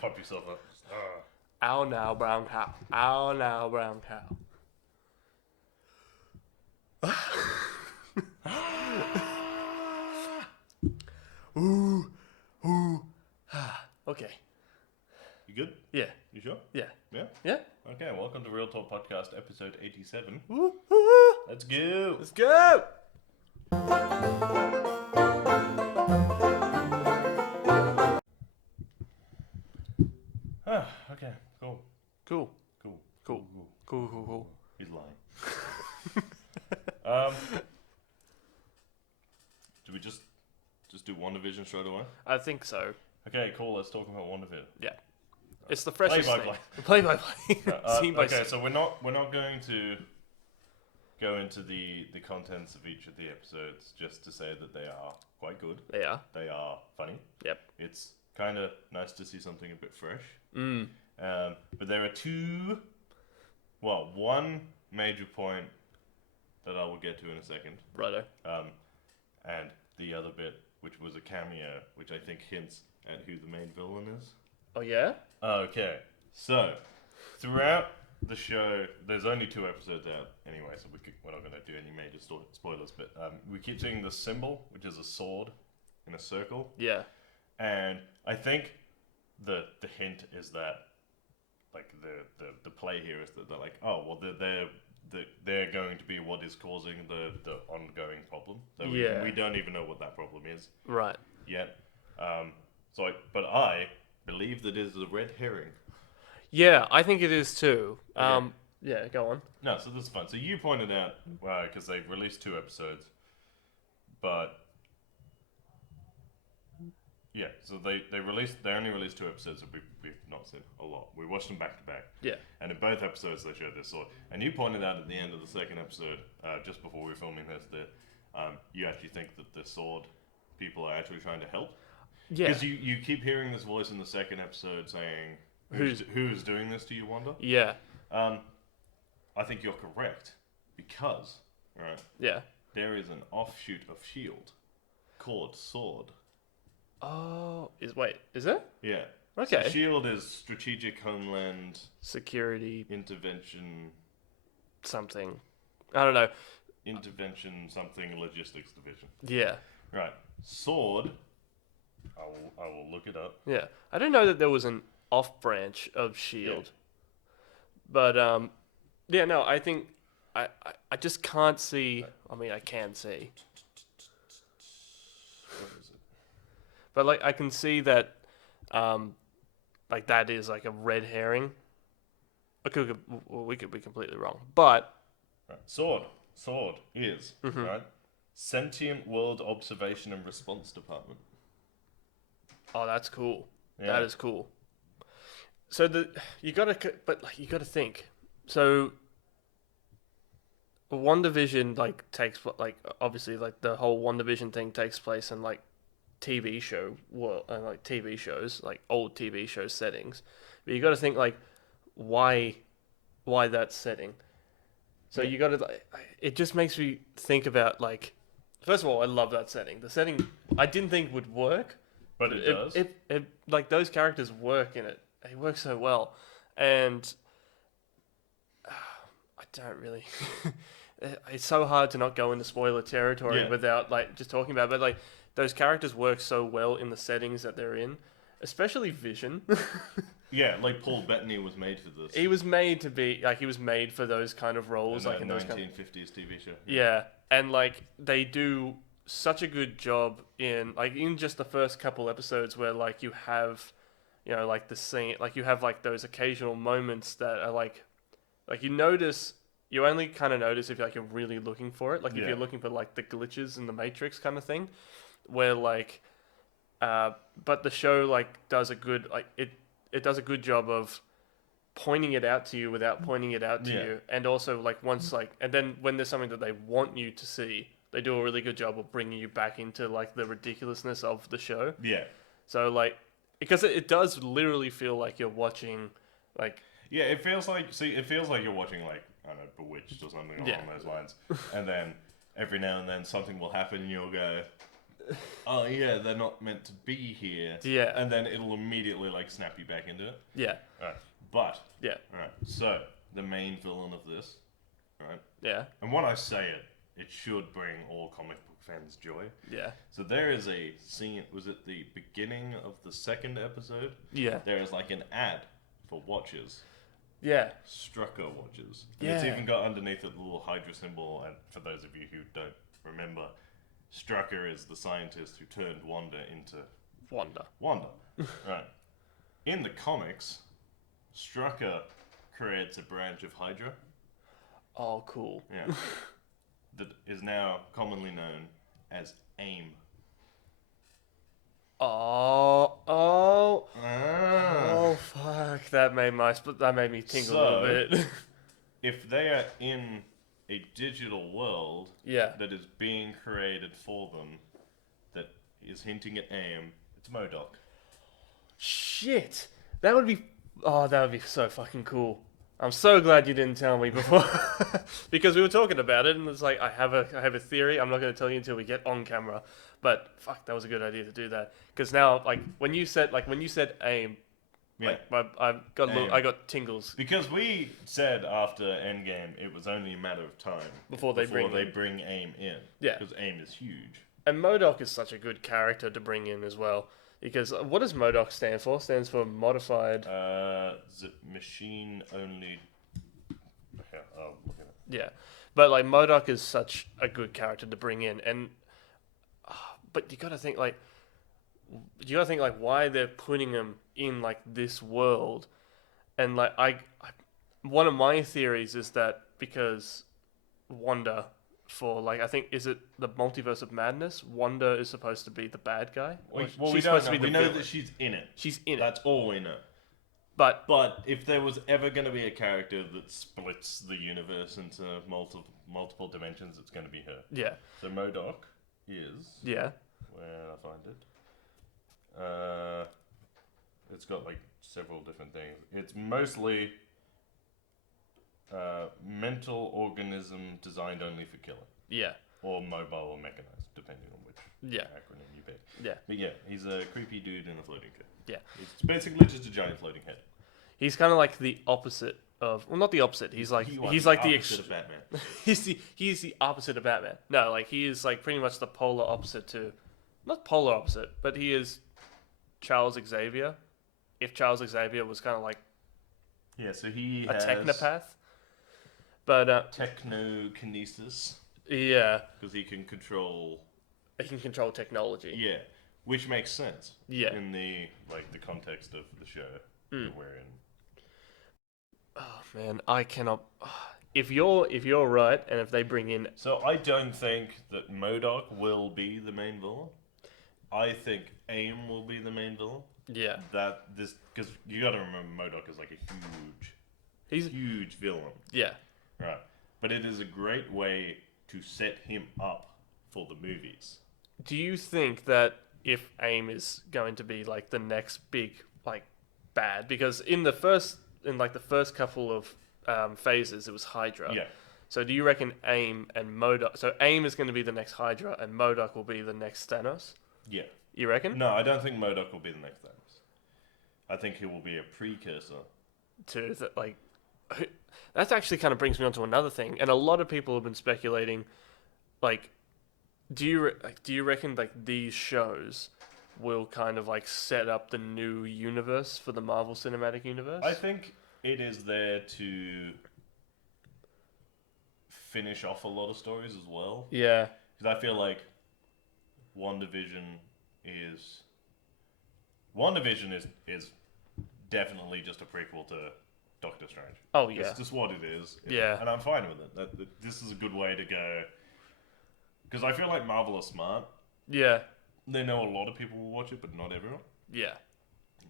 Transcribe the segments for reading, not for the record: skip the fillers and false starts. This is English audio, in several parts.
Pop yourself up. Ow now, brown cow. Ow now, brown cow. Ooh. Okay. You good? Yeah. You sure? Yeah. Yeah? Yeah. Okay, welcome to Real Talk Podcast, episode 87. Woo. Let's go! Let's go. Okay, cool. Cool. Cool. Cool. Cool. Cool. Cool. He's lying. Do we just do WandaVision straight away? I think so. Okay, cool. Let's talk about WandaVision. Yeah. It's the freshest Play by thing. play. Play by play. Scene by Okay, scene. so we're not going to go into the contents of each of the episodes, just to say that they are quite good. They are. They are funny. Yep. It's kind of nice to see something a bit fresh. Mm. But there are one major point that I will get to in a second. Righto. And the other bit, which was a cameo, which I think hints at who the main villain is. Oh yeah. Okay, so throughout the show, there's only 2 episodes out anyway, so we're not going to do any major spoilers, but we keep seeing the symbol, which is a sword in a circle. Yeah. And I think the hint is that, like, the play here is that they're like, oh, well, they're going to be what is causing the ongoing problem. So we don't even know what that problem is Right. yet. But I believe that it is a red herring. Yeah, I think it is too. Okay. Yeah, go on. No, so this is fun. So you pointed out, because they've released 2 episodes, but yeah, so they only released 2 episodes that we've not seen a lot. We watched them back to back. Yeah. And in both episodes they showed this sword. And you pointed out at the end of the second episode, just before we were filming this, that you actually think that the sword people are actually trying to help. Yeah. Because you keep hearing this voice in the second episode saying, who's doing this to you, Wanda? Yeah. I think you're correct. Because, right, Yeah. there is an offshoot of S.H.I.E.L.D. called Sword. Oh, is it? Yeah. Okay. So S.H.I.E.L.D. is Strategic Homeland Security Intervention something. I don't know. something Logistics Division. Yeah. Right. Sword. I will look it up. Yeah. I didn't know that there was an off branch of S.H.I.E.L.D. But yeah, no, I think I just can't see. I mean, I can see. What is it? But like I can see that like that is like a red herring. We could be completely wrong. But Right. Sword is right. Sentient World Observation and Response Department. oh, that's cool. Yeah. That is cool. So you gotta think. So WandaVision obviously like the whole WandaVision thing takes place in like TV show world and like TV shows, like old TV show settings. But you got to think like why that setting. So you got to it just makes me think about like first of all, I love that setting. The setting I didn't think would work, But it does. It like those characters work in it. They work so well, and I don't really. It's so hard to not go into spoiler territory without like just talking about it. But like those characters work so well in the settings that they're in, especially Vision. Yeah, like Paul Bettany was made for this. He was made to be like he was made for those kind of roles, like in those 1950s TV show. Yeah, and like they do such a good job in like in just the first couple episodes where like you have, you know, like the scene, like you have like those occasional moments that are like you only kind of notice if like you're really looking for it, like if you're looking for like the glitches in the Matrix kind of thing, where like, but the show like does a good like it does a good job of pointing it out to you without pointing it out to you, and also like once like and then when there's something that they want you to see, they do a really good job of bringing you back into like the ridiculousness of the show. Yeah. So like because it does literally feel like you're watching like yeah, it feels like you're watching like I don't know, Bewitched or something along those lines, and then every now and then something will happen and you'll go, oh yeah, they're not meant to be here, Yeah. and then it'll immediately like snap you back into it. Yeah. Alright, but Yeah. alright, so the main villain of this, right? Yeah. And when I say it, it should bring all comic book fans joy. Yeah. So there is a scene. Was it the beginning of the second episode? Yeah. There is like an ad for watches. Yeah. Strucker watches. And it's Yeah. even got underneath it the little Hydra symbol. And for those of you who don't remember, Strucker is the scientist who turned Wanda into Wanda. Wanda. Right. In the comics, Strucker creates a branch of Hydra. Oh, cool. Yeah. That is now commonly known as AIM. Oh. Ah. Oh, fuck. That made me tingle a little bit. If they are in a digital world Yeah. that is being created for them, that is hinting at AIM, it's MODOK. Shit. That would be. Oh, that would be so fucking cool. I'm so glad you didn't tell me before, because we were talking about it, and it's like I have a theory. I'm not going to tell you until we get on camera. But fuck, that was a good idea to do that. Because now, like when you said AIM, Yeah. like I AIM. got tingles Because we said after Endgame it was only a matter of time before they bring AIM in. Yeah. Because AIM is huge. And MODOK is such a good character to bring in as well. Because what does MODOK stand for? Stands for modified. Is it machine only? Yeah, I'll look at it. Yeah, but like MODOK is such a good character to bring in, and but you gotta think like why they're putting him in like this world, and like one of my theories is that because Wanda for like I think is it the Multiverse of Madness? Wanda is supposed to be the bad guy. We She's don't supposed know. to be We the know villain. that she's in it. She's in it, That's all we know. but But if there was ever going to be a character that splits the universe into multiple dimensions, it's going to be her. yeah, So MODOK is yeah, where I find it. It's got like several different things. It's mostly mental organism designed only for killing, yeah, or mobile or mechanized, depending on which yeah, acronym you pick. yeah. But yeah, he's a creepy dude in a floating head. Yeah. It's basically just a giant floating head. He's kind of like the opposite of not the opposite. He's like Opposite of Batman. he's the opposite of Batman. No, like he is like pretty much the polar opposite to, not polar opposite, but he is Charles Xavier. If Charles Xavier was kind of like Yeah, so he a has technopath, but technokinesis yeah, because he can control. he can control technology. Yeah, which makes sense. Yeah. In the context of the show that we're in. Oh man, I cannot. If you're right, and if they bring in So I don't think that MODOK will be the main villain. I think AIM will be the main villain. yeah, Because you got to remember MODOK is like a huge villain, yeah, right? But it is a great way to set him up for the movies. do you think that if AIM is going to be like the next big like bad, because in the first couple of phases it was Hydra. Yeah. So do you reckon AIM and MODOK? So AIM is going to be the next Hydra, and MODOK will be the next Thanos. Yeah. You reckon? No, I don't think MODOK will be the next Thanos. I think he will be a precursor. To that, like, that actually kind of brings me on to another thing, and a lot of people have been speculating, like, do you reckon like these shows will kind of like set up the new universe for the Marvel Cinematic Universe? I think it is there to finish off a lot of stories as well. Yeah. Because I feel like WandaVision is definitely just a prequel to Doctor Strange. Oh yeah. It's just what it is. Yeah. And I'm fine with it. This is a good way to go. Because I feel like Marvel are smart. Yeah. They know a lot of people will watch it, but not everyone. Yeah.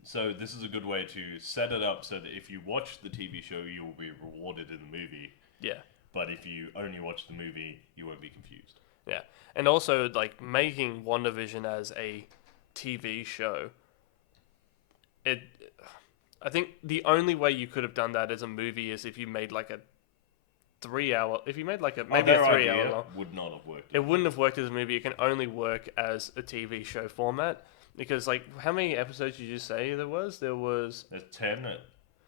So this is a good way to set it up so that if you watch the TV show, you will be rewarded in the movie. Yeah. But if you only watch the movie, you won't be confused. Yeah. And also like making WandaVision as a TV show. I think the only way you could have done that as a movie is if you made like 3 hour, if you made like a Oh, maybe a their 3 hour idea long, would not have worked. it wouldn't have worked as a movie. It can only work as a TV show format because like how many episodes did you say there was? There was There's 10 at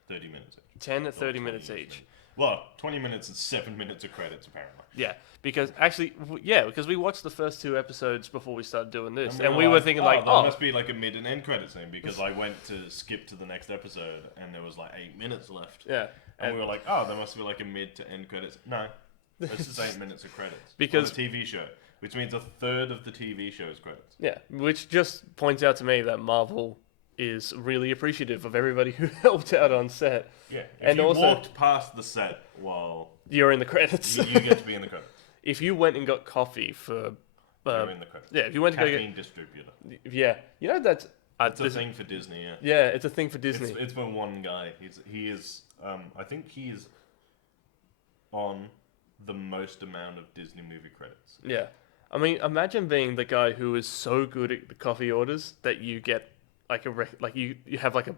30 minutes each. 10 at Or 30 20 minutes minutes each. Well, 20 minutes and 7 minutes of credits apparently. Yeah, because actually, because we watched the first 2 episodes before we started doing this, and we we were thinking like, there must be like a mid and end credit scene because I went to skip to the next episode and there was like 8 minutes left. yeah, And we were like, oh, there must be like a mid to end credits. No, it's just 8 minutes of credits. Because- on a TV show, which means a third of the TV show's credits. yeah, which just points out to me that Marvel is really appreciative of everybody who helped out on set. Yeah, if And you also- walked past the set while You're in the credits. you get to be in the credits. If you went and got coffee for, You're in the credits. yeah, if you went to go Caffeine distributor. get, yeah, you know that's It's a thing for Disney, yeah. yeah, it's a thing for Disney. It's for one guy. He is I think he's on the most amount of Disney movie credits. Yeah. I mean, imagine being the guy who is so good at the coffee orders that you get like you have like a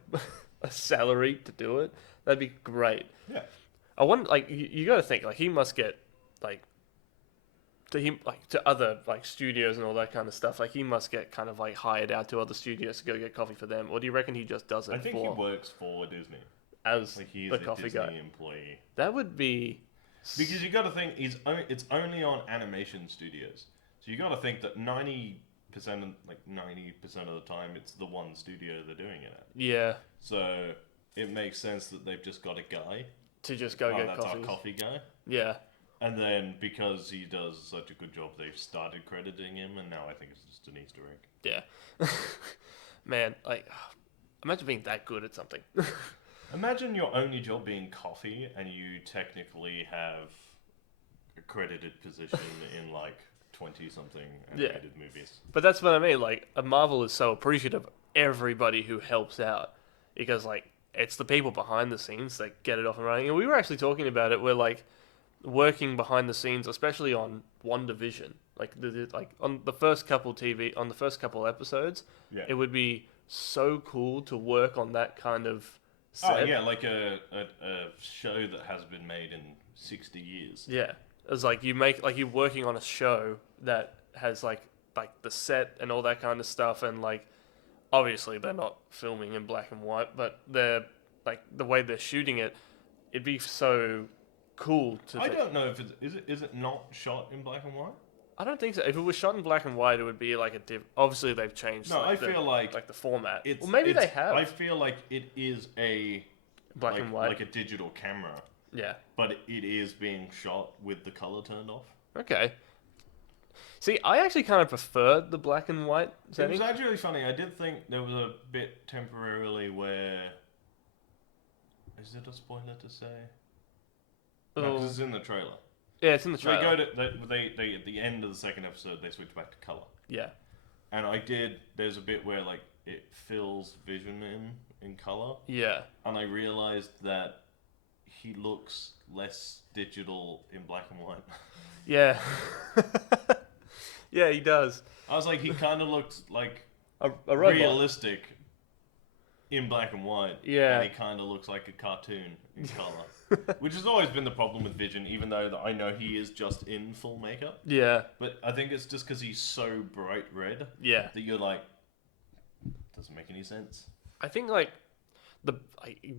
a salary to do it. That'd be great. Yeah. I want like you got to think like he must get like to other like studios and all that kind of stuff. Like he must get kind of like hired out to other studios to go get coffee for them. Or do you reckon he just does it I think for he works for Disney. as Like he's the a coffee Disney guy? employee. That would be Because you got to think it's only on animation studios. So you got to think that 90% of the time it's the one studio they're doing it at. yeah So it makes sense that they've just got a guy. to just go get That's coffees. our coffee guy. Yeah. And then because he does such a good job, they've started crediting him, and now I think it's just an Easter egg. Yeah. Man, like, imagine being that good at something. Imagine your only job being coffee, and you technically have a credited position in like 20-something animated movies. But that's what I mean. Like, Marvel is so appreciative of everybody who helps out because, like, it's the people behind the scenes that get it off and running. And we were actually talking about it. We're like working behind the scenes, especially on WandaVision. Like, on the first couple episodes, Yeah. it would be so cool to work on that kind of Oh set. yeah, like a show that has been made in 60 years. Yeah, it's like you're working on a show that has like the set and all that kind of stuff, and like obviously they're not filming in black and white, but they're like the way they're shooting it, it'd be so cool to. I don't know if is it not shot in black and white? I don't think so. If it was shot in black and white, it would be like obviously they've changed. No, like, I feel like the format. It's, Well, maybe it's- they have I feel like it is a black and white. like a digital camera, Yeah. but it is being shot with the color turned off. Okay. See, I actually kind of prefer the black and white It setting. was actually funny. I did think there was a bit temporarily where. Is it a spoiler to say? No, Oh. 'cause it's in the trailer. Yeah, it's in the So they trailer. go to they at the end of the second episode they switch back to color, Yeah. and there's a bit where like it fills Vision in color, Yeah. and I realized that he looks less digital in black and white. Yeah. Yeah, he does. I was like, he kind of looked like A robot. realistic in black and white. Yeah. And he kind of looks like a cartoon in color, which has always been the problem with Vision. Even though that I know he is just in full makeup, Yeah. but I think it's just because he's so bright red Yeah. that you're like, doesn't make any sense. I think like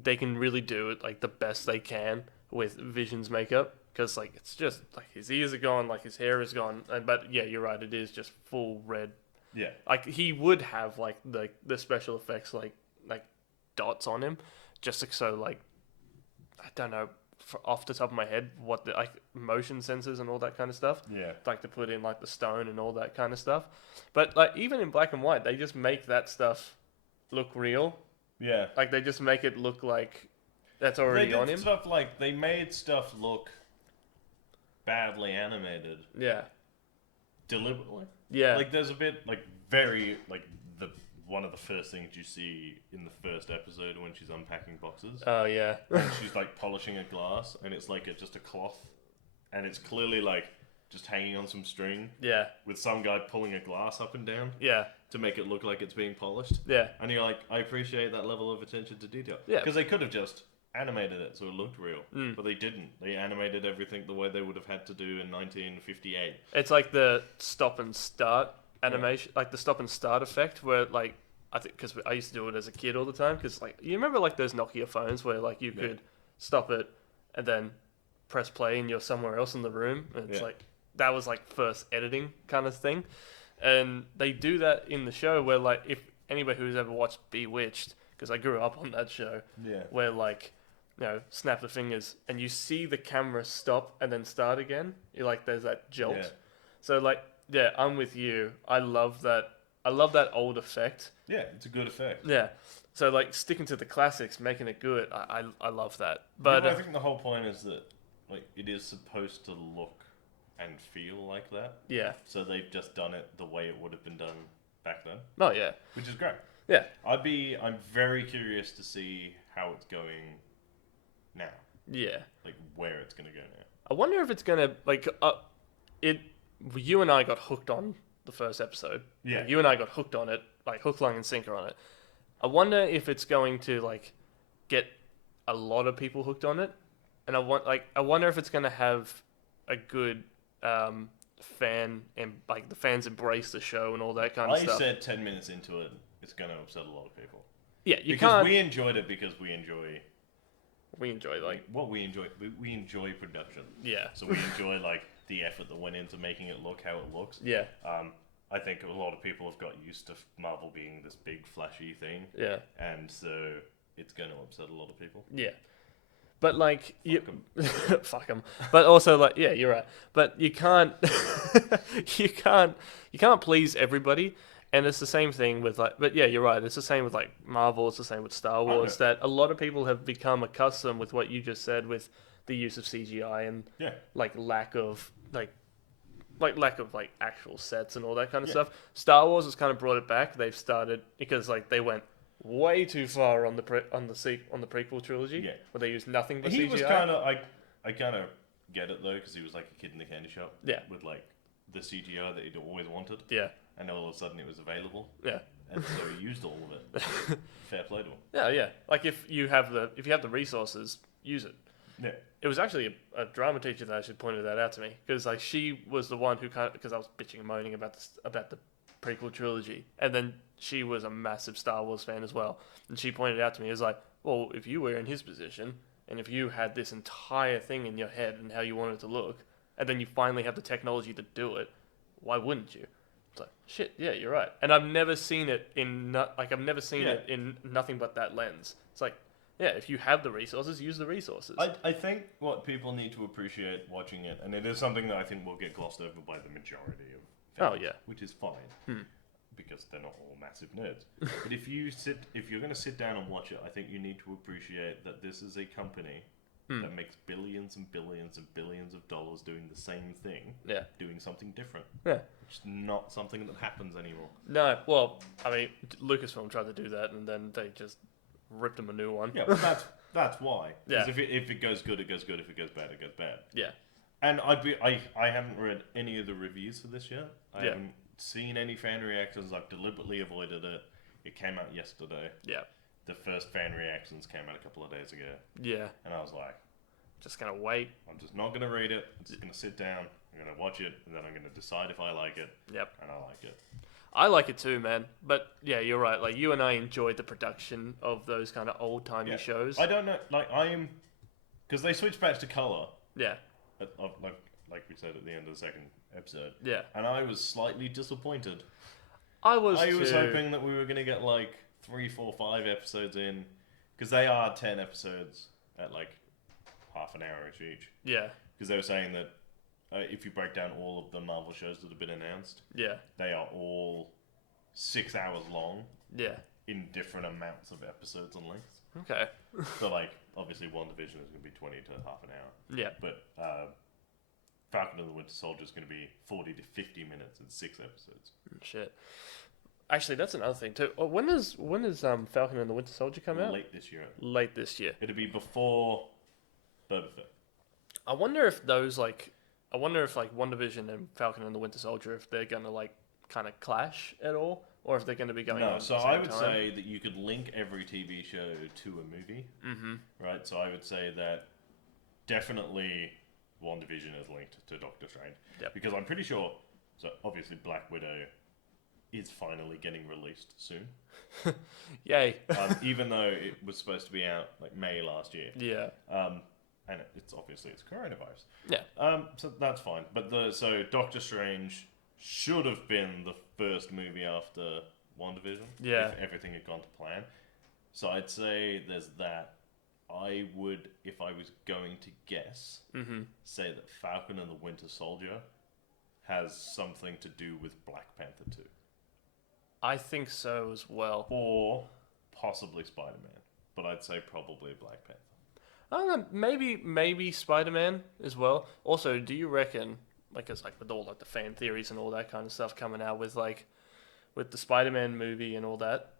they can really do it like the best they can with Vision's makeup because like it's just like his ears are gone, like his hair is gone, but yeah, you're right, it is just full red. Yeah. Like he would have like the special effects like dots on him, just so like I don't know off the top of my head what the like motion sensors and all that kind of stuff. Yeah. Like to put in like the stone and all that kind of stuff. But like even in black and white, they just make that stuff look real. Yeah. Like they just make it look like that's They already did on him. stuff like they made stuff look badly animated Yeah. deliberately. Yeah. Like there's a bit like very like the one of the first things you see in the first episode when she's unpacking boxes. Oh yeah. And she's like polishing a glass, and it's like just a cloth, and it's clearly like just hanging on some string Yeah. with some guy pulling a glass up and down Yeah. to make it look like it's being polished. Yeah. And you're like, I appreciate that level of attention to detail. Yeah. Because they could have just animated it so it looked real, but they didn't. They animated everything the way they would have had to do in 1958. It's like the stop and start animation, like the stop and start effect, where like I think because I used to do it as a kid all the time. Because like you remember like those Nokia phones where like you could stop it and then press play and you're somewhere else in the room, and it's like that was like first editing kind of thing, and they do that in the show where like if anybody who's ever watched Bewitched, because I grew up on that show, where like snap the fingers and you see the camera stop and then start again. You're like, there's that jolt. Yeah. So like, yeah, I'm with you. I love that. I love that old effect. Yeah, it's a good effect. Yeah. So like sticking to the classics, making it good. I love that. But I think the whole point is that like it is supposed to look and feel like that. Yeah. So they've just done it the way it would have been done back then. Oh yeah. Which is great. Yeah. I'm very curious to see how it's going now. Yeah. Like where it's gonna go now. I wonder if it's gonna like it. You and I got hooked on the first episode. Yeah. Like, you and I got hooked on it, like hook, line, and sinker on it. I wonder if it's going to like get a lot of people hooked on it, and I wonder if it's gonna have a good fan and like the fans embrace the show and all that kind of stuff. I said 10 minutes into it, it's gonna upset a lot of people. Yeah, we enjoyed it because we enjoy like what we enjoy. We enjoy production. Yeah. So we enjoy like the effort that went into making it look how it looks. Yeah. I think a lot of people have got used to Marvel being this big flashy thing. Yeah. And so it's going to upset a lot of people. Yeah. But like fuck them. But also like yeah, you're right. But you can't you can't please everybody. And it's the same thing with like, but yeah, you're right. It's the same with like Marvel. It's the same with Star Wars. That a lot of people have become accustomed with what you just said with the use of CGI and like lack of actual sets and all that kind of stuff. Star Wars has kind of brought it back. They've started because like they went way too far on the prequel trilogy where they used nothing but CGI. He was kind of I kind of get it though because he was like a kid in the candy shop. Yeah. With like the CGI that he'd always wanted. Yeah. And all of a sudden it was available. Yeah. And so he used all of it. Fair play to him. Yeah, yeah. Like if you have the resources, use it. Yeah. It was actually a drama teacher that actually pointed that out to me because like she was the one who because I was bitching and moaning about the prequel trilogy, and then she was a massive Star Wars fan as well, and she pointed out to me, it was like, well, if you were in his position and if you had this entire thing in your head and how you wanted it to look, and then you finally have the technology to do it, why wouldn't you? It's like, shit, yeah, you're right. And I've never seen it in it in nothing but that lens. It's like, yeah, if you have the resources, use the resources. I think what people need to appreciate watching it, and it is something that I think will get glossed over by the majority of fans, which is fine, because they're not all massive nerds. But if you're going to sit down and watch it, I think you need to appreciate that this is a company that makes billions and billions and billions of dollars doing the same thing, doing something different. Yeah. It's not something that happens anymore. No, well, I mean, Lucasfilm tried to do that, and then they just ripped them a new one. Yeah, but that's why. Because if it goes good, it goes good. If it goes bad, it goes bad. Yeah. And I haven't read any of the reviews for this yet. I haven't seen any fan reactions. I've deliberately avoided it. It came out yesterday. Yeah. The first fan reactions came out a couple of days ago. Yeah. And I was like, just gonna wait. I'm just not gonna read it. I'm just gonna sit down. I'm gonna watch it, and then I'm gonna decide if I like it. Yep. And I like it. I like it too, man. But yeah, you're right. Like you and I enjoyed the production of those kind of old timey shows. I don't know. Like I am, because they switched back to color. Yeah. Like we said at the end of the second episode. Yeah. And I was slightly disappointed. I was hoping that we were gonna get like 3, 4, 5 episodes in, because they are 10 episodes at like half an hour each. Yeah. Because they were saying that if you break down all of the Marvel shows that have been announced, they are all 6 hours long. Yeah. In different amounts of episodes and lengths. Okay. So like, obviously, WandaVision is going to be 20 to half an hour. Yeah. But Falcon and the Winter Soldier is going to be 40 to 50 minutes and 6 episodes. Shit. Actually, that's another thing too. When does Falcon and the Winter Soldier come out? Late this year. Late this year. It'll be before Boba Fett. I wonder if WandaVision and Falcon and the Winter Soldier, if they're gonna like kind of clash at all, or if they're going to be going No, on so at the same I would time. say that you could link every TV show to a movie, right? So I would say that definitely WandaVision is linked to Doctor Strange. Yep. Because I'm pretty sure, so obviously Black Widow is finally getting released soon. Yay. Even though it was supposed to be out like May last year. Yeah. And it's obviously it's coronavirus. Yeah. So that's fine. But so Doctor Strange should have been the first movie after WandaVision. Yeah. If everything had gone to plan. So I'd say there's that. I would, if I was going to guess, say that Falcon and the Winter Soldier has something to do with Black Panther 2. I think so as well. Or possibly Spider-Man. But I'd say probably Black Panther. I don't know, maybe Spider-Man as well. Also, do you reckon, like, it's like with all like the fan theories and all that kind of stuff coming out with with the Spider-Man movie and all that,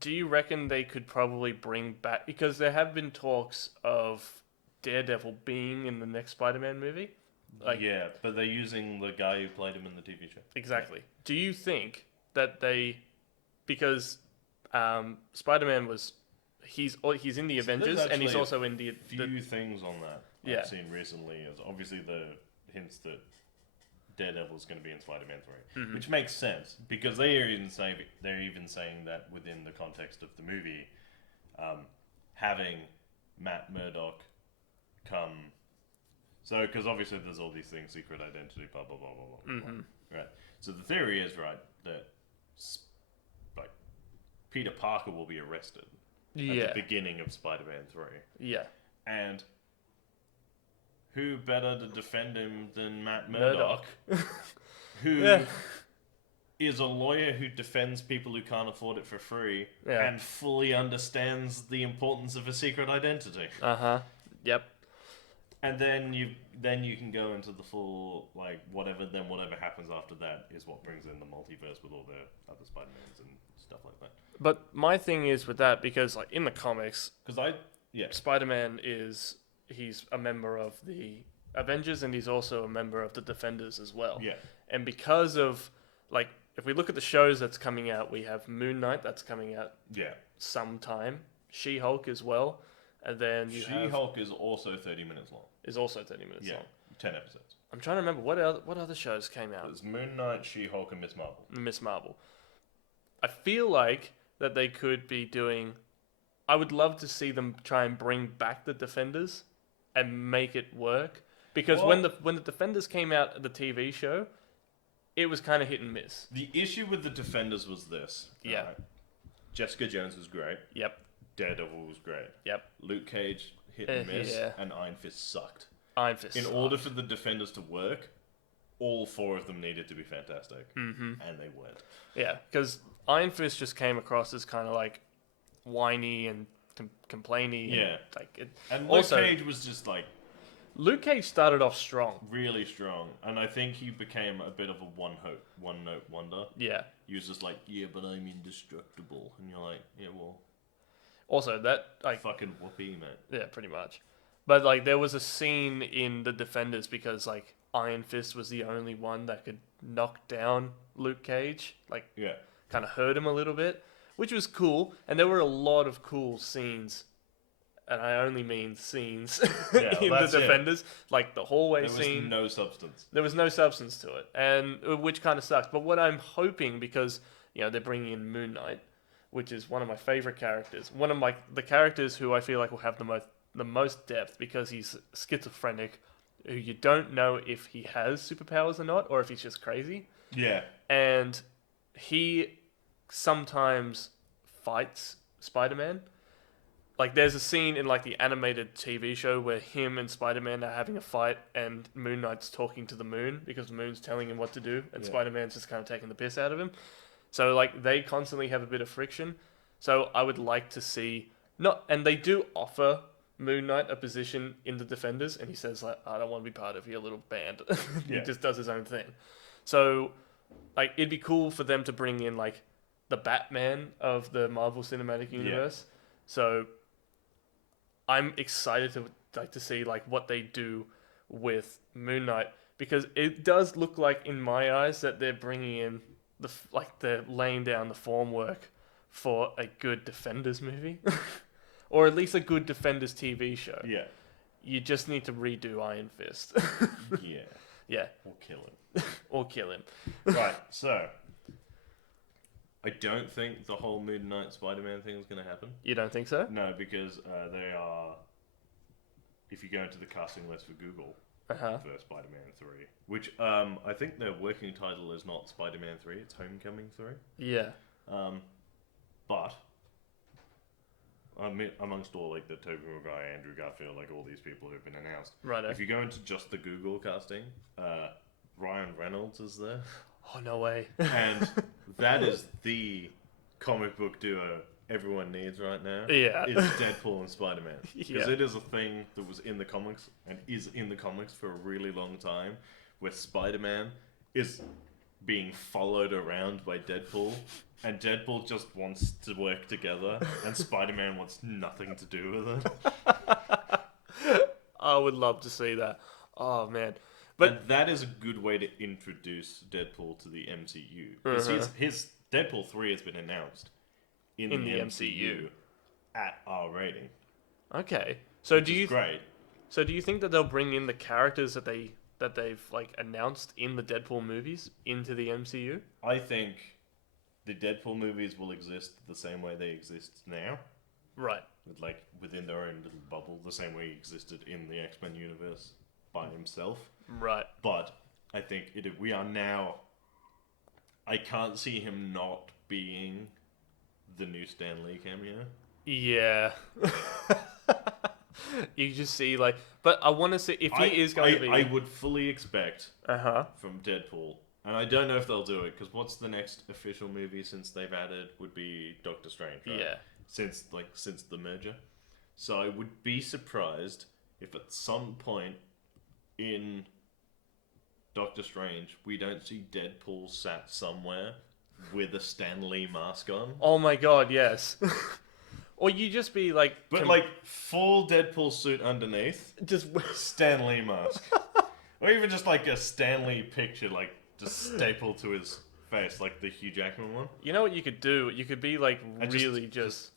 do you reckon they could probably bring back, because there have been talks of Daredevil being in the next Spider-Man movie? Like, yeah, but they're using the guy who played him in the TV show. Exactly. Yeah. Do you think that because Spider-Man he's in the Avengers and he's also in the few things on that I've seen recently is obviously the hints that Daredevil's going to be in Spider-Man 3, which makes sense because they're even saying that within the context of the movie, having Matt Murdock come. So, because obviously there's all these things, secret identity, blah blah blah blah blah. Right. So the theory is that like Peter Parker will be arrested at the beginning of Spider-Man 3. Yeah. And who better to defend him than Matt Murdock? Who is a lawyer who defends people who can't afford it for free and fully understands the importance of a secret identity. Yep. And then you can go into the full like whatever happens after that is what brings in the multiverse with all the other Spider-Mans and stuff like that. But my thing is with that, because like in the comics, Spider-Man he's a member of the Avengers and he's also a member of the Defenders as well. Yeah. And because of like if we look at the shows that's coming out, we have Moon Knight that's coming out sometime, She-Hulk as well, and then She-Hulk is also 30 minutes long. Is also 30 minutes long. 10 episodes. I'm trying to remember what other shows came out. There's Moon Knight, She-Hulk, and Miss Marvel. Miss Marvel. I feel like that they could be doing. I would love to see them try and bring back the Defenders and make it work, because when the Defenders came out at the TV show, it was kind of hit and miss. The issue with the Defenders was this. Yeah. Jessica Jones was great. Yep. Daredevil was great. Yep. Luke Cage hit and miss, and Iron Fist sucked. Iron Fist. In order for the Defenders to work, all four of them needed to be fantastic, and they weren't. Yeah, because Iron Fist just came across as kind of like whiny and complainy. Yeah. And Luke Cage was just like... Luke Cage started off strong. Really strong. And I think he became a bit of a one-note wonder. Yeah. He was just like, yeah, but I'm indestructible. And you're like, yeah, well... Also, that... like fucking whoopee, mate. Yeah, pretty much. But like, there was a scene in the Defenders because like Iron Fist was the only one that could knock down Luke Cage. Like, kind of hurt him a little bit, which was cool. And there were a lot of cool scenes, and I only mean scenes in the Defenders. Like the hallway scene. There was no substance. There was no substance to it, and which kind of sucks. But what I'm hoping, because they're bringing in Moon Knight, which is one of my favorite characters, one of the characters who I feel like will have the most depth, because he's schizophrenic, who you don't know if he has superpowers or not, or if he's just crazy. Yeah. And he sometimes fights Spider-Man. Like, there's a scene in, like, the animated TV show where him and Spider-Man are having a fight, and Moon Knight's talking to the Moon, because the Moon's telling him what to do, and Spider-Man's just kind of taking the piss out of him. So, like, they constantly have a bit of friction. So I would like to see... And they do offer Moon Knight a position in the Defenders, and he says, like, I don't want to be part of your little band. He just does his own thing. So, like, it'd be cool for them to bring in, like, the Batman of the Marvel Cinematic Universe. So I'm excited to see like what they do with Moon Knight, because it does look like, in my eyes, that they're bringing in they're laying down the formwork for a good Defenders movie, or at least a good Defenders TV show. Yeah. You just need to redo Iron Fist. Yeah. Yeah. Or kill him. Or kill him. Right, so I don't think the whole Moon Knight Spider-Man thing is going to happen. You don't think so? No, because they are. If you go into the casting list for Google Uh-huh. for Spider-Man 3, which I think their working title is not Spider-Man 3, it's Homecoming 3. Yeah. But amongst all like the Tobey Maguire, Andrew Garfield, like all these people who've been announced, Right. if you go into just the Google casting, Ryan Reynolds is there. Oh, no way. And that is the comic book duo everyone needs right now. Yeah. Is Deadpool and Spider-Man. Because Yeah. it is a thing that was in the comics and is in the comics for a really long time, where Spider-Man is being followed around by Deadpool, and Deadpool just wants to work together, and Spider-Man wants nothing to do with it. I would love to see that. Oh, man. But And that is a good way to introduce Deadpool to the MCU. Because his Deadpool 3 has been announced in the MCU at R rating. okay. So Which is great. So do you think that they'll bring in the characters that they've like announced in the Deadpool movies into the MCU? I think the Deadpool movies will exist the same way they exist now. Right. Like within their own little bubble, the same way he existed in the X-Men universe by himself. Right. But I think we are now. I can't see him not being the new Stan Lee cameo. Yeah. You just see like, but I want to see if he is going to be. I would fully expect Uh-huh. from Deadpool, and I don't know if they'll do it because what's the next official movie since they've added would be Doctor Strange. Right? Yeah. Since the merger, so I would be surprised if at some point in Doctor Strange we don't see Deadpool sat somewhere with a Stan Lee mask on. Oh my god, yes. Or you just be like, But like full Deadpool suit underneath, just Stan Lee mask, or even just like a Stan Lee picture, like just stapled to his face, like the Hugh Jackman one. You know what you could do? You could be like And really just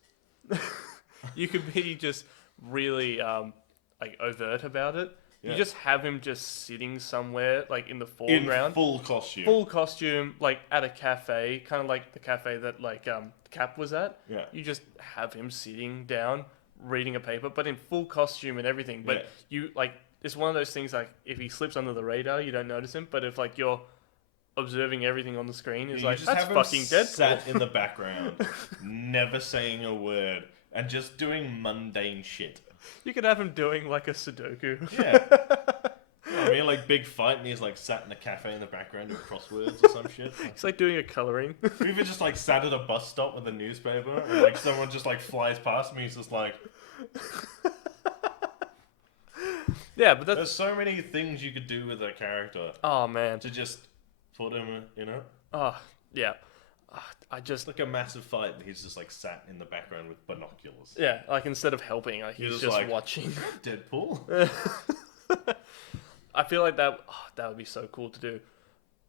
you could be just really like overt about it. Yeah. You just have him just sitting somewhere like in the In foreground, full costume. full costume, like at a cafe, kind of like the cafe that like Cap was at. Yeah. You just have him sitting down reading a paper, but in full costume and everything. But Yeah. you like it's one of those things like if he slips under the radar, you don't notice him. But if like you're observing everything on the screen, it's You like just that's have him fucking Deadpool. sat in the background, never saying a word, and just doing mundane shit. You could have him doing like a Sudoku. Yeah. I mean, like big fight, and he's like sat in a cafe in the background doing crosswords or some shit. It's like doing a coloring. Or even just like sat at a bus stop with a newspaper, and like someone just like flies past me. He's just like, Yeah, but that's there's so many things you could do with a character oh man. to just put him, Oh yeah. I just like a massive fight, and he's just like sat in the background with binoculars. yeah, like instead of helping, like he's just just like- watching. Deadpool. I feel like that would be so cool to do.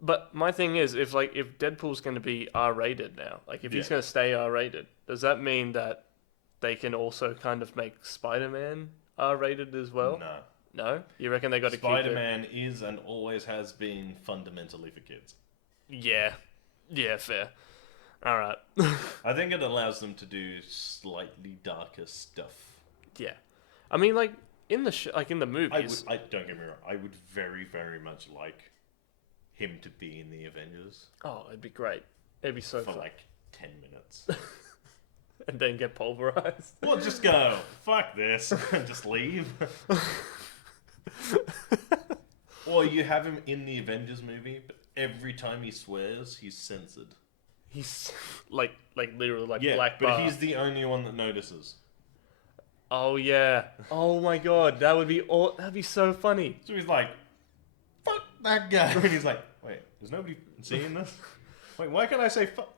But my thing is, if Deadpool's going to be R-rated now, like if he's Yeah. going to stay R-rated, does that mean that they can also kind of make Spider-Man R-rated as well? No. No? You reckon they got to keep it? Spider-Man is and always has been fundamentally for kids. Yeah. Yeah, fair. All right. I think it allows them to do slightly darker stuff. Yeah. I mean, like in the in the I movies. don't get me wrong. I would very, very much like him to be in the Avengers Oh, it'd be great. It'd be so for fun. like 10 minutes. And then get pulverized. We'll just go, fuck this, and just leave. Or you have him in the Avengers movie, but every time he swears, he's censored. He's like literally like Yeah, black but bar. he's the only one that notices. Oh yeah. Oh my god, that'd be so funny. So he's like, fuck that guy. And he's like, wait, is nobody seeing this? Wait, why can't I say fuck?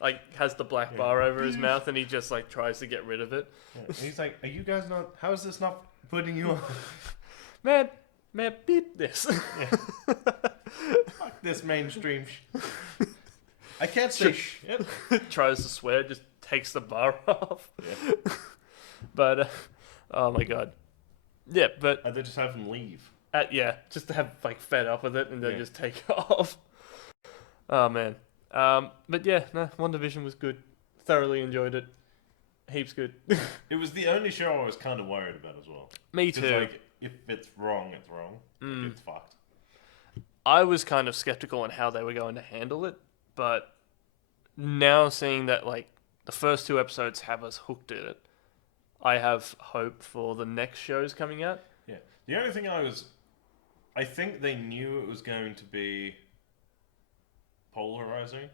Like has the black bar over his mouth and he just like tries to get rid of it. Yeah. And he's like, are you guys not, how is this not putting you on? Man, beat this. Yeah. Fuck this mainstream I can't say shit. Tries to swear, just takes the bar off. Yeah. But oh my god, yeah. But And they just have them leave. just to have like fed up with it and then Yeah. just take off. Oh man. But yeah, no, WandaVision was good. Thoroughly enjoyed it. Heaps good. It was the only show I was kind of worried about as well. Me Because, too. like, if it's wrong, it's wrong. Like, it's fucked. I was kind of skeptical on how they were going to handle it, but now seeing that like the first 2 episodes have us hooked in it, I have hope for the next shows coming out. Yeah. The only thing I think they knew it was going to be polarizing.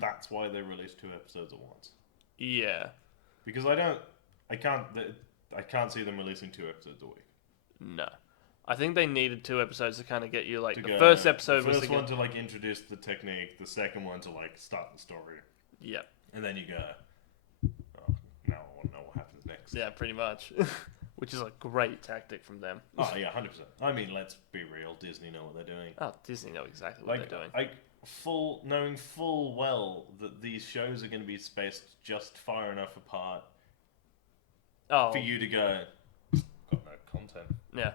That's why they released 2 episodes at once. Yeah. Because I can't see them releasing 2 episodes a week. No. I think they needed 2 episodes to kind of get you like To the go- first episode the was first to one get, to like introduce the technique, the second one to like start the story, yeah, and then you go, oh, now I want to know what happens next. yeah, pretty much, which is a great tactic from them. Oh yeah, 100%. I mean, let's be real. Disney know what they're doing. Oh, Disney know exactly what Like, they're doing. knowing full well that these shows are going to be spaced just far enough apart for you to go, got no content. Yeah.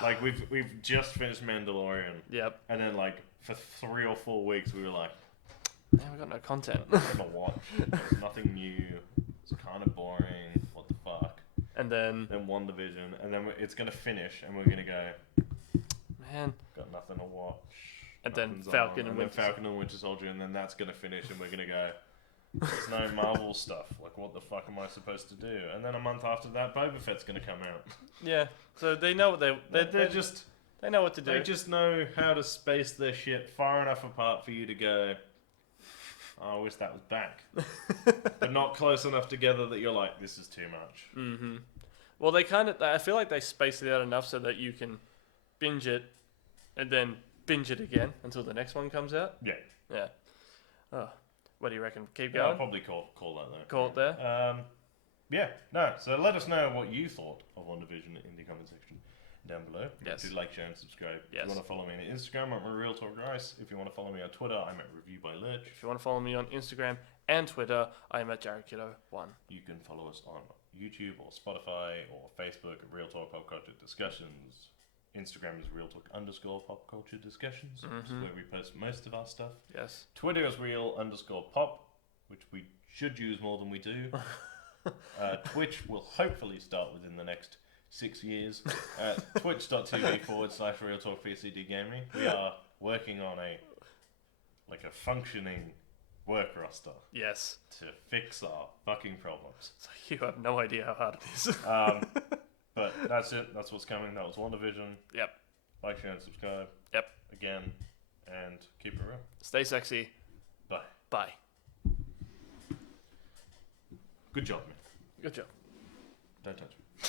Like we've just finished Mandalorian. Yep. And then like for 3 or 4 weeks we were like, yeah, we got no content. nothing to watch. There's nothing new. It's kind of boring. What the fuck? And then WandaVision, and then it's gonna finish, and we're gonna go, man, got nothing to watch. and then Nothing's Falcon on, and then Winter Falcon and Winter Soldier, and then that's gonna finish, and we're gonna go, there's no Marvel stuff. Like, what the fuck am I supposed to do? And then a month after that, Boba Fett's gonna come out. Yeah. So they know what they know what to do. They just know how to space their shit far enough apart for you to go, oh, I wish that was back. But not close enough together that you're like, this is too much. Mm-hmm. Well, I feel like they space it out enough so that you can binge it and then binge it again until the next one comes out. Yeah. Yeah. Oh, what do you reckon? Keep Yeah, I'll going? probably call that though. Call it there? Yeah, no. So let us know what you thought of WandaVision in the comment section down below. Yes. Do like, share, and subscribe. Yes. If you want to follow me on Instagram, I'm Real Talk Rice. If you want to follow me on Twitter, I'm at Review by Lurch. If you want to follow me on Instagram and Twitter, I am at JaredKiddo1. You can follow us on YouTube or Spotify or Facebook at Real Talk Pop Culture Discussions. Instagram is Real Talk_Pop Culture Discussions, which is where we post most of our stuff. Yes. Twitter is Real_Pop, which we should use more than we do. Twitch will hopefully start within the next 6 years at twitch.tv/Real Talk PCD Gaming. We are working on a functioning work roster Yes. to fix our fucking problems. So you have no idea how hard it is. But that's it. That's what's coming. That was WandaVision. Yep. Like, share, and subscribe. Yep. Again, and keep it real. Stay sexy. Bye. Bye. Good job, man. Good job. Don't touch me.